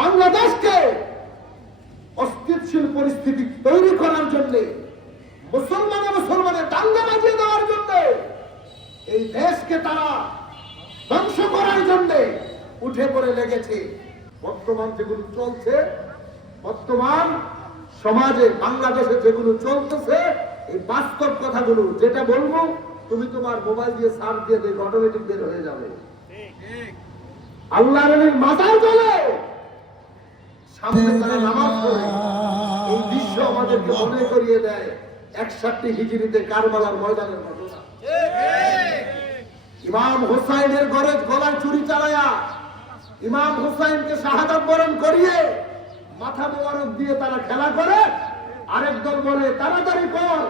বাংলাদেশকে অস্থিতিশীল পরিস্থিতি তৈরি করার জন্য মুসলমানে মুসলমানে দাঙ্গা বাজিয়ে দেওয়ার জন্য এই দেশকে তারা ধ্বংস করার জন্য উঠে পড়ে লেগেছে। বর্তমান যেগুলো চলছে বর্তমান সমাজে বাংলাদেশে যেগুলো চলতেছে এই বাস্তব কথাগুলো যেটা বলব তুমি তোমার মোবাইল দিয়ে সার্চ দিয়ে দেখো অটোমেটিক বের হয়ে যাবে। আল্লাহ মাথার জলে সামনে তারা নামাজ পড়ে। এই দৃশ্য আমাদেরকে মনে করিয়ে দেয় একষট্টি হিজড়িতে কারবালার ময়দানের ঘটনা। ইমাম হুসাইনের ঘরে গলায় চুরি চালায়া ইমাম হুসাইনকে শাহাদাত বরণ করিয়ে মাথা মোবারক দিয়ে তারা খেলা করে। আরেক দল বলে তাড়াতাড়ি কর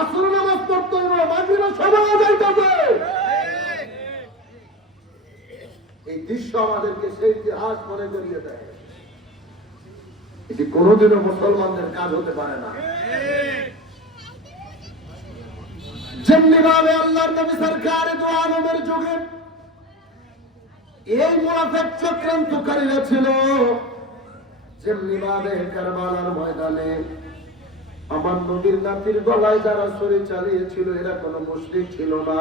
আসল নামাজ পড়তে হবে মাঝিরা সময় যাইতেছে। এই দৃশ্য আমাদেরকে সেই ইতিহাস মনে করিয়ে দেয়। এটি কোনোদিনও মুসলমানদের কাজ হতে পারে না। নবী সরকার আলমের যুগে এই মুনাফেক চক্রান্তকারীরা ছিল কারবালার ময়দানে আমার নাতির গলায় যারা সরে চালিয়েছিল, এরা কোনো মুসলিম ছিল না,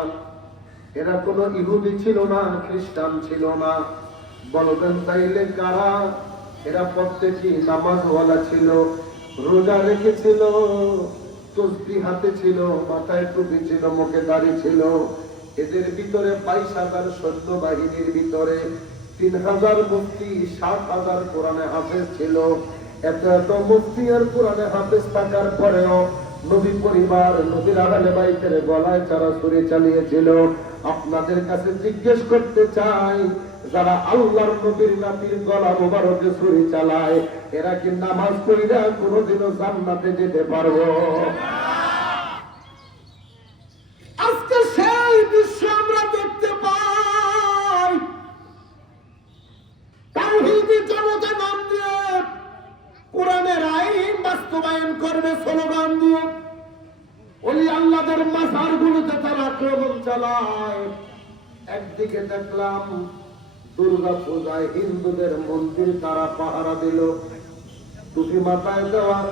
এরা কোনো ইহুদি ছিল না, খ্রিস্টান ছিল না। বলবেন তাইলে কারা এরা প্রত্যেকই নামাজওয়ালা ছিল, রোজা রেখেছিল তসবি হাতে ছিল, মাথায় টুপি ছিল, মুখে দাড়ি ছিল। এদের ভিতরে বাইশ হাজার সৈন্য বাহিনীর ভিতরে তিন হাজার মুক্তি সাত হাজার কোরআনে হাফেজ ছিল। এত এত মুক্তি আর কোরআনে হাফেজ থাকার পরেও নবী পরিবার, নবীর আহলে বাইতের গলায় চারা ছুরি চালিয়েছিল। আপনাদের কাছে জিজ্ঞেস করতে চাই যারা আল্লাহর নবীর নাতির গলা মোবারকে ছুরি চালায়, এরা কি নামাজ পড়িরা কোনোদিনও জান্নাতে যেতে পারব? আজকে সেই আমরা দেখতে পাই। জনতা নাম দিয়ে কোরআনের আইন বাস্তবায়ন করবে, স্লোগান দিয়ে। ওই আল্লাহদের মাসার গুলোতে তারা আক্রমণ চালায়। একদিকে দেখলাম দুর্গা পূজায় হিন্দুদের মন্দির তারা পাহারা দিল। টুপি মাথায় দেওয়া,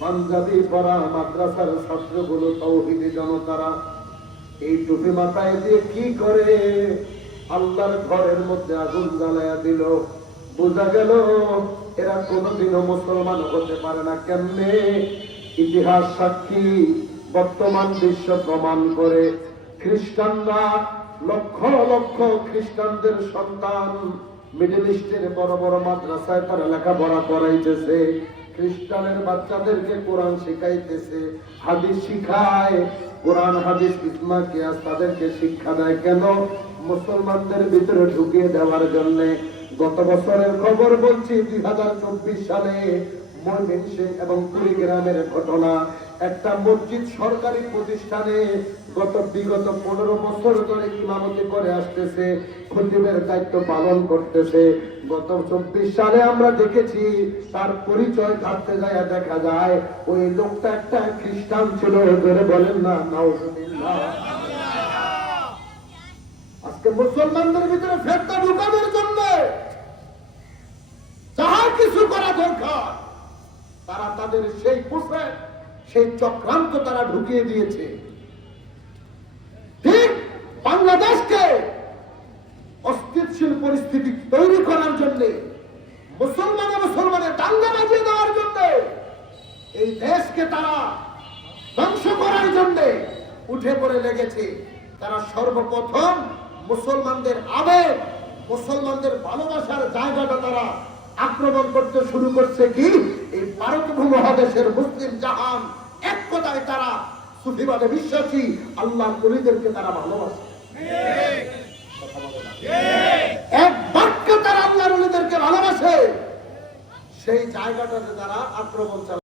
পাঞ্জাবি পরা মাদ্রাসার ছাত্রগুলো তৌহিদি জনতারা। এই টুপি মাথায় দিয়ে কি করে? আল্লাহর ঘরের মধ্যে আগুন জ্বালায়া দিল। বোঝা গেল, এরা কোনোদিনও মুসলমান হতে পারে না। কেমনে? ইতিহাস সাক্ষী, বর্তমান বিশ্ব প্রমাণ করে। খ্রিস্টানরা লক্ষ লক্ষ খ্রিস্টানদের সন্তান মিডল ইস্টের বড় বড় মাদ্রাসায় তারা লেখাপড়া করাইতেছে। খ্রিস্টানের বাচ্চাদেরকে কোরআন শিখাইতেছে, হাদিস শিখায়। কোরআন, হাদিস, ইসমা, কিয়াস তাদেরকে শিক্ষা দেয়। কেন? মুসলমানদের ভিতরে ঢুকিয়ে দেওয়ার জন্য গত বছরের খবর বলছি, দুই হাজার চব্বিশ সালে ময়মনসিংহ এবং কুড়িগ্রামের ঘটনা একটা মসজিদ সরকারি প্রতিষ্ঠানে গত বিগত পনেরো বছর ধরে ইমামতি করে আসতেছে, খতিবের দায়িত্ব পালন করতেছে। গত চব্বিশ সালে আমরা দেখেছি, তার পরিচয় থাকতে যায়, দেখা যায়, ওই লোকটা একটা খ্রিস্টান ছিল ধরে বলেন না আজকে মুসলমানদের ভিতরে ফেরতা ঢুকানোর জন্য যাহা কিছু করা দরকার তারা তাদের সেই পুষে সেই চক্রান্ত তারা ঢুকিয়ে দিয়েছে। ঠিক বাংলাদেশকে অস্থিতিশীল পরিস্থিতি তৈরি করার জন্য, মুসলমানে মুসলমানে দাঙ্গা বাজিয়ে দেওয়ার জন্য, এই দেশকে তারা ধ্বংস করার জন্য উঠে পড়ে লেগেছে। তারা সর্বপ্রথম মুসলমানদের আবেগ, মুসলমানদের ভালোবাসার জায়গাটা তারা আক্রমণ করতে শুরু করছে কি? এই ভারত মহাদেশের মুসলিম জাহান এক কথায় তারা সুফিবাদে বিশ্বাসী আল্লাহ কলিদেরকে তারা ভালোবাসে। এক বাক্যে তারা আল্লাহ রলিদেরকে ভালোবাসে। সেই জায়গাটাতে তারা আক্রমণ চালায়।